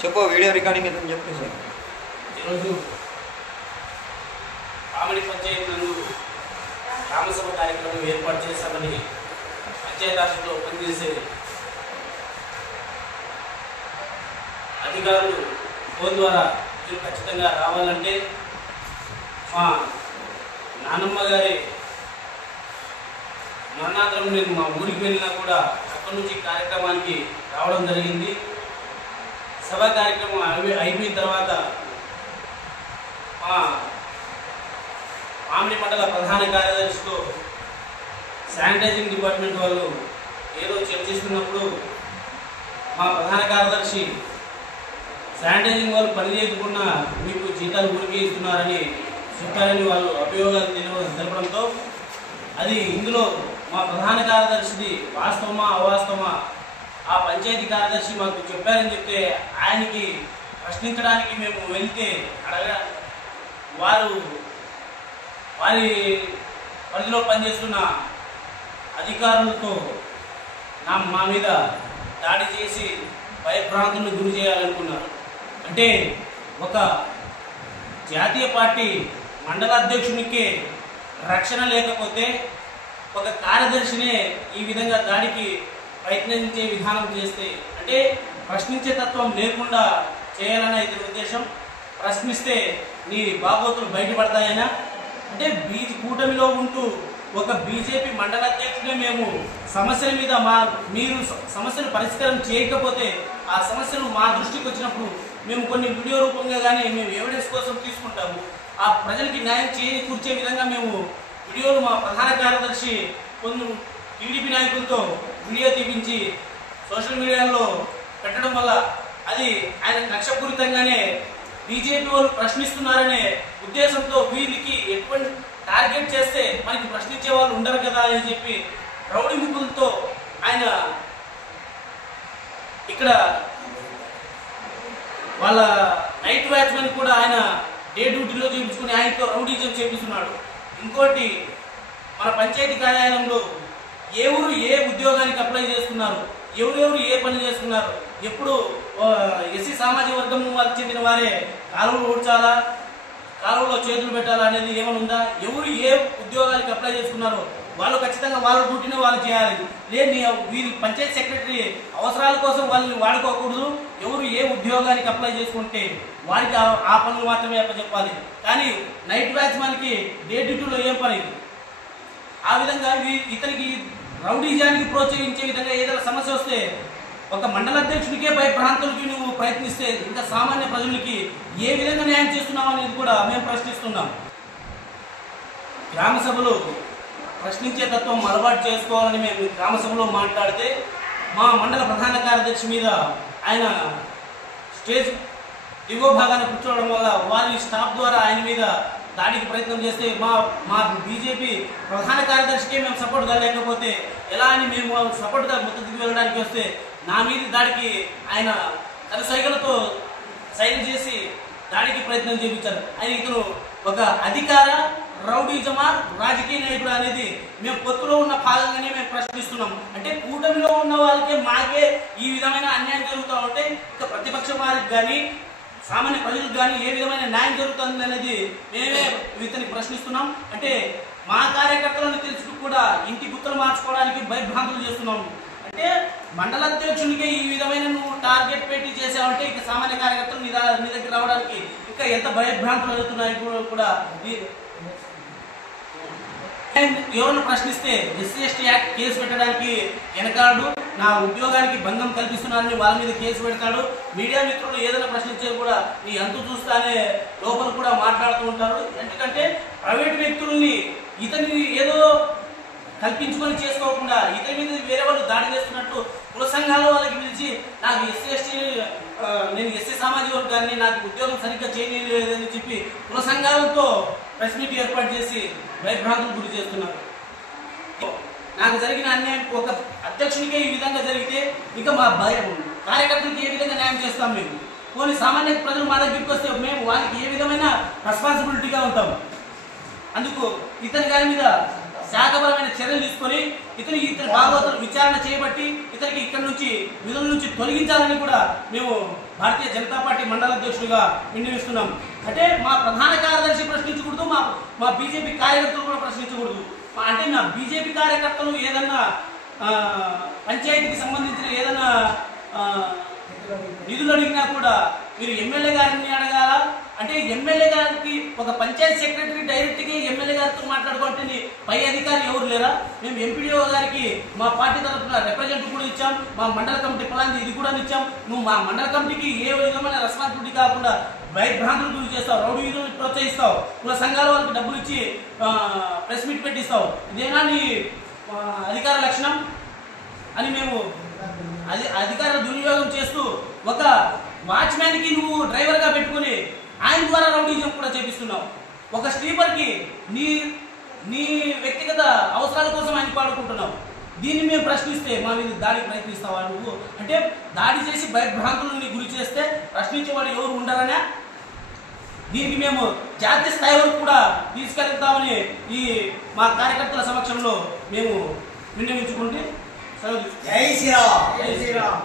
చెప్పు video recording ఏదని చెప్పేసి. ఈరోజు కామెడీ పంచాయతీ నందు గ్రామసభ కార్యక్రమం ఏర్పాటు చేశామని పంచాయతీరాజ్లో పనిచేసే అధికారులు ఫోన్ ద్వారా మీరు ఖచ్చితంగా రావాలంటే మా నాన్నమ్మ గారి మరణాంతరం నేను మా ఊరికి వెళ్ళినా కూడా అక్కడి నుంచి కార్యక్రమానికి రావడం జరిగింది. సభ కార్యక్రమం అయిపోయిన తర్వాత మా మామిడి మండల ప్రధాన కార్యదర్శితో శానిటైజింగ్ డిపార్ట్మెంట్ వాళ్ళు ఏదో చర్చిస్తున్నప్పుడు మా ప్రధాన కార్యదర్శి శానిటైజింగ్ వాళ్ళు పని చేయకుండా మీకు జీతాలు ఊరికే ఇస్తున్నారని చెప్పారని వాళ్ళు అభియోగాలు తెలపడంతో అది ఇందులో మా ప్రధాన కార్యదర్శిది వాస్తవమా అవాస్తవమా ఆ పంచాయతీ కార్యదర్శి మాకు చెప్పారని చెప్తే ఆయనకి ప్రశ్నించడానికి మేము వెళ్తే వారి పరిధిలో పనిచేస్తున్న అధికారులతో మా మీద దాడి చేసి భయభ్రాంతులను గురి చేయాలనుకున్నారు. అంటే ఒక జాతీయ పార్టీ మండల అధ్యక్షునికే రక్షణ లేకపోతే ఒక కార్యదర్శినే ఈ విధంగా దాడికి ప్రయత్నించే విధానం చేస్తే అంటే ప్రశ్నించే తత్వం లేకుండా చేయాలన్న ఇతని ఉద్దేశం. ప్రశ్నిస్తే నీ బాగోతులు బయటపడతాయనా అంటే కూటమిలో ఉంటూ ఒక బీజేపీ మండల అధ్యక్షుడే మేము సమస్యల మీద మీరు సమస్యలు పరిష్కారం చేయకపోతే ఆ సమస్యలు మా దృష్టికి వచ్చినప్పుడు మేము కొన్ని వీడియో రూపంగా కానీ మేము ఎవిడెన్స్ కోసం తీసుకుంటాము. ఆ ప్రజలకి న్యాయం చేకూర్చే విధంగా మేము వీడియోలు మా ప్రధాన కార్యదర్శి కొన్ని టీడీపీ నాయకులతో వీడియో తీపించి సోషల్ మీడియాలో పెట్టడం వల్ల అది ఆయన కక్షపూరితంగానే బీజేపీ వాళ్ళు ప్రశ్నిస్తున్నారనే ఉద్దేశంతో వీరికి ఎటువంటి టార్గెట్ చేస్తే మనకి ప్రశ్నించే వాళ్ళు ఉండరు కదా అని చెప్పి రౌడీ ముగ్గులతో ఆయన ఇక్కడ వాళ్ళ నైట్ వాచ్మెన్ కూడా ఆయన డే డ్యూటీలో చేయించుకుని ఆయనతో రౌడీజం చేపిస్తున్నాడు. ఇంకోటి మన పంచాయతీ కార్యాలయంలో ఏ ఊరు ఏ ఉద్యోగానికి అప్లై చేసుకున్నారు, ఎవరెవరు ఏ పని చేసుకున్నారు, ఎప్పుడు ఎస్సీ సామాజిక వర్గం వాళ్ళకి చెందిన వారే కాలువలు ఊడ్చాలా, కాలువలో చేతులు పెట్టాలా అనేది ఏమైనా ఉందా? ఎవరు ఏ ఉద్యోగానికి అప్లై చేసుకున్నారో వాళ్ళు ఖచ్చితంగా వాళ్ళ డ్యూటీనే వాళ్ళు చేయాలి. లేదు వీరి పంచాయతీ సెక్రటరీ అవసరాల కోసం వాళ్ళని వాడుకోకూడదు. ఎవరు ఏ ఉద్యోగానికి అప్లై చేసుకుంటే వారికి ఆ పనులు మాత్రమే చెప్పాలి. కానీ నైట్ వాచ్మెన్కి డే డ్యూటీలో ఏం పని? ఆ విధంగా ఇతనికి రౌడీజానికి ప్రోత్సహించే విధంగా ఏదైనా సమస్య వస్తే ఒక మండల అధ్యక్షుడికే భయభ్రాంతులకి నువ్వు ప్రయత్నిస్తే ఇంకా సామాన్య ప్రజలకి ఏ విధంగా న్యాయం చేస్తున్నావు అనేది కూడా మేము ప్రశ్నిస్తున్నాం. గ్రామ సభలో ప్రశ్నించే తత్వం అలవాటు చేసుకోవాలని మేము గ్రామ సభలో మాట్లాడితే మా మండల ప్రధాన కార్యదర్శి మీద ఆయన స్టేజ్ దిగువ భాగాన్ని కూర్చోవడం వల్ల వారి స్టాఫ్ ద్వారా ఆయన మీద దాడికి ప్రయత్నం చేస్తే మా బీజేపీ ప్రధాన కార్యదర్శికే మేము సపోర్ట్గా లేకపోతే ఎలా అని మేము సపోర్ట్గా మద్దతుకు వెళ్ళడానికి వస్తే నా మీద దాడికి ఆయన తన సైకిల్తో సైన్ చేసి దాడికి ప్రయత్నం చేయించారు. ఆయన ఇతను ఒక అధికార రౌడీజమా రాజకీయ నాయకుడు అనేది మేము పొత్తులో ఉన్న భాగంగానే మేము ప్రశ్నిస్తున్నాం. అంటే కూటమిలో ఉన్న వాళ్ళకే మాకే ఈ విధమైన అన్యాయం జరుగుతూ ఉంటే ఇంకా ప్రతిపక్ష వారికి కానీ సామాన్య ప్రజలకు కానీ ఏ విధమైన న్యాయం జరుగుతుంది అనేది మేమే ఇతనికి ప్రశ్నిస్తున్నాం. అంటే మా కార్యకర్తలను తెలుసుకు కూడా ఇంటి గుర్తులు మార్చుకోవడానికి భయభ్రాంతులు చేస్తున్నాం. అంటే మండల అధ్యక్షునికి ఈ విధమైన నువ్వు టార్గెట్ పెట్టి చేసావంటే ఇక సామాన్య కార్యకర్తలు నీ దగ్గర రావడానికి ఇంకా ఎంత భయభ్రాంతులు అవుతున్నాయి కూడా. ఎవరిని ప్రశ్నిస్తే ఎస్సీ ఎస్టీ యాక్ట్ కేసు పెట్టడానికి వెనకాడు, నా ఉద్యోగానికి భంగం కల్పిస్తున్నారని వాళ్ళ మీద కేసు పెడతాడు. మీడియా మిత్రులు ఏదైనా ప్రశ్నించే కూడా నీ అంతు చూస్తానే లోపల కూడా మాట్లాడుతూ ఉంటారు. ఎందుకంటే ప్రైవేట్ వ్యక్తుల్ని ఇతని ఏదో కల్పించుకొని చేసుకోకుండా ఇతని మీద వేరే వాళ్ళు దాడి చేస్తున్నట్టు కుల సంఘాల వాళ్ళకి పిలిచి నాకు ఎస్సీ ఎస్టీ నేను ఎస్సీ సామాజిక వర్గాన్ని నాకు ఉద్యోగం సరిగ్గా చేయలేదని చెప్పి కుల సంఘాలతో ప్రెస్ మీట్ ఏర్పాటు చేసి భయభ్రాంతులు గురి చేస్తున్నారు. నాకు జరిగిన అన్యాయం ఒక అధ్యక్షునికే ఈ విధంగా జరిగితే ఇక మా కార్యకర్తలకు ఏ విధంగా న్యాయం చేస్తాం? మేము కొన్ని సామాన్య ప్రజలు మా దగ్గరికి వస్తే మేము వాళ్ళకి ఏ విధమైన రెస్పాన్సిబిలిటీగా ఉంటాం? అందుకు ఇతని గారి మీద శాఖపరమైన చర్యలు తీసుకొని ఇతని భాగవతులు విచారణ చేయబట్టి ఇతనికి ఇక్కడ నుంచి విధుల నుంచి తొలగించాలని కూడా మేము భారతీయ జనతా పార్టీ మండల అధ్యక్షుడిగా విన్నవిస్తున్నాం. అంటే మా ప్రధాన కార్యదర్శి ప్రశ్నించకూడదు, మా బీజేపీ కార్యకర్తలు కూడా ప్రశ్నించకూడదు. అంటే మా బీజేపీ కార్యకర్తలు ఏదన్నా పంచాయతీకి సంబంధించిన ఏదన్నా నిధులు అడిగినా కూడా మీరు ఎమ్మెల్యే గారిని అడగాల. అంటే ఎమ్మెల్యే గారికి ఒక పంచాయతీ సెక్రటరీ డైరెక్ట్గా ఎమ్మెల్యే గారితో మాట్లాడుకుంటే పై అధికారి ఎవరు లేరా? మేము ఎంపీడీఓ గారికి మా పార్టీ తరఫున రిప్రజెంటేటివ్ కూడా ఇచ్చాం, మా మండల కమిటీ పలాంటి ఇది కూడా ఇచ్చాం. నువ్వు మా మండల కమిటీకి ఏ విధమైన రెస్పాన్సిబిలిటీ కాకుండా భయభ్రాంతులు గురి చేస్తావు, రౌడీ వీధులు ప్రోత్సహిస్తావు, కుల సంఘాల వాళ్ళకి డబ్బులు ఇచ్చి ప్రెస్ మీట్ పెట్టిస్తావు. ఇదేనా నీ అధికార లక్షణం అని మేము అధికార దుర్వినియోగం చేస్తూ ఒక వాచ్మ్యాన్కి నువ్వు డ్రైవర్గా పెట్టుకుని ఆయన ద్వారా రౌడీజం కూడా చేపిస్తున్నావు. ఒక స్లీపర్కి నీ వ్యక్తిగత అవసరాల కోసం ఆయన పాడుకుంటున్నావు. దీన్ని మేము ప్రశ్నిస్తే మా మీద దాడికి ప్రయత్నిస్తావా నువ్వు? అంటే దాడి చేసి భయభ్రాంతులని గురి చేస్తే ప్రశ్నించేవాడు ఎవరు ఉండరనే దీనికి మేము జాతీయ స్థాయి వరకు కూడా తీసుకెళ్తామని ఈ మా కార్యకర్తల సమక్షంలో మేము విన్నవించుకుంటే జై శ్రీరామ్. జై శ్రీరామ్.